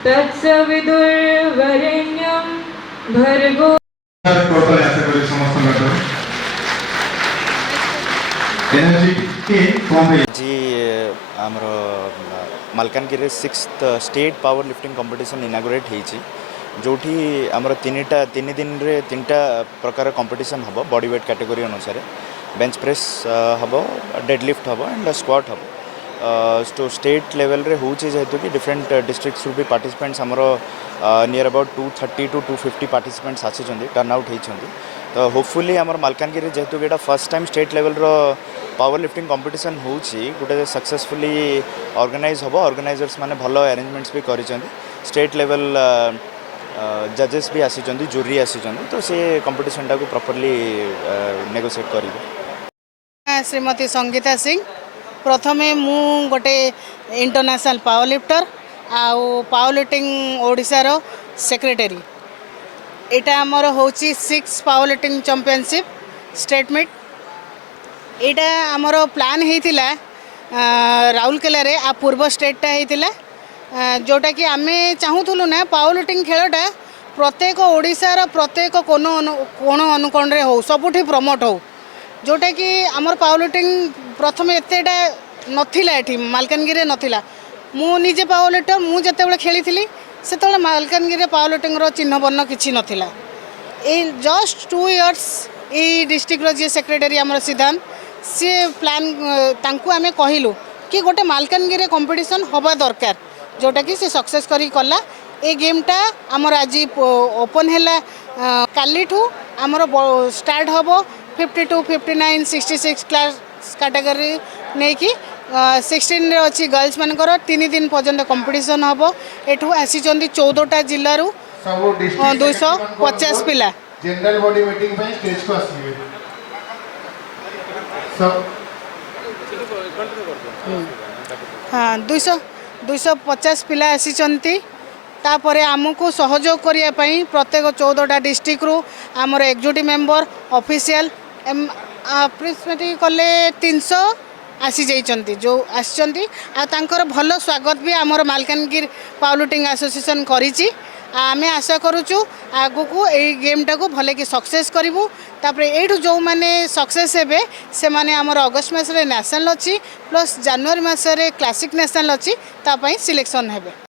तत्सवितुर्वरेण्यं भर्गो जी आमर Malkangiri 6th state power lifting competition inaugurate होती जो आमर तीन दिन रे तीनटा प्रकार कंपटीशन हम बॉडी वेट कैटेगरी अनुसार बेंच प्रेस हम डेडलिफ्ट हम एंड स्क्वाट हम तो स्टेट लेवल रे होचे जेहेतु कि डिफरेंट डिस्ट्रिक्ट्स रु भी पार्टिसिपेंट्स आमर नियर अबाउट 230 to 250 पार्टिसिपेंट्स आसी टर्न आउट होती तो होपफुली आमर मालकानगिरी जेहेतु कि फर्स्ट टाइम स्टेट लेवल रो पावर लिफ्टिंग कंपटीशन होची गोटे सक्सेसफुली ऑर्गेनाइज हम ऑर्गेनाइजर्स माने भलो अरेंजमेंट्स भी करिसेंती स्टेट लेवल जजेस भी आसी जूरी आसी तो से कंपटीशन टाको प्रॉपर्ली नेगोशिएट करिवे। श्रीमती संगीता सिंह प्रथमे मु गोटे इंटरनेशनल पावर लिफ्टर आउ पावर लिफ्टिंग ओडिशा रो सेक्रेटरी एटा हमर होची 6 power lifting championship state meet एटा हमर प्लान हेतिला राउरकेला रे आ पूर्व स्टेटटा हेतिला जोटा कि आमे चाहूथुलु ना पावर लिफ्टिंग खेलटा प्रत्येक ओडिशा प्रत्येक कोण अनुकोण रे हो सबुठी प्रमोट हो जोटा कि आमर पावर लिफ्टिंग प्रथम एतेटा नथिला एठी मालकानगिरी नथिला मु निजे पावर लिफ्टर मु जते खेली से मालकानगिरी पावर लिफ्टिंग रो चिन्ह वर्ण किछि नथिला ए जस्ट 2 इयर्स ए डिस्ट्रिक्ट रो जे सेक्रेटरी आमर सिद्धांत सी प्लान तांकु आमे कहिलु कि गोटे मालकानगिरी कंपटीशन होबा दरकार जोटा कि से सक्सेस करी कला ए गेमटा आमर आज ओपन हैला कालीठू आमर स्टार्ट होबो 52 59 66 क्लास कैटेगरी नहीं कि 16 रे अच्छी गर्ल्स मानकर 3 दिन पर्यंत कंपटीशन हम एठू आसी 14टा जिल्ला रु 250 पिला जनरल बॉडी मीटिंग पे स्टेज को आसीबे हाँ 250 पिला आसी तापरे आमको सहयोग करिया पई प्रत्येक 14टा डिस्ट्रिक्ट रु आमर एग्जीक्यूटिव मेंबर ऑफिशियल अप्रिशिएट कले 300 आसी जाइछन्ती जो आछन्ती आ तांकर भलो स्वागत भी आमर मालकानगिरी पावर लिफ्टिंग एसोसिएशन करिछि आमे आशा करूछु आगु को ए गेमटा को भले कि सक्सेस करिवु तापरे एठु जो माने सक्सेस हेबे से माने आमर अगस्त मास रे नेशनल अछि प्लस जनवरी मास रे क्लासिक नेशनल अछि ता पई सिलेक्शन हेबे।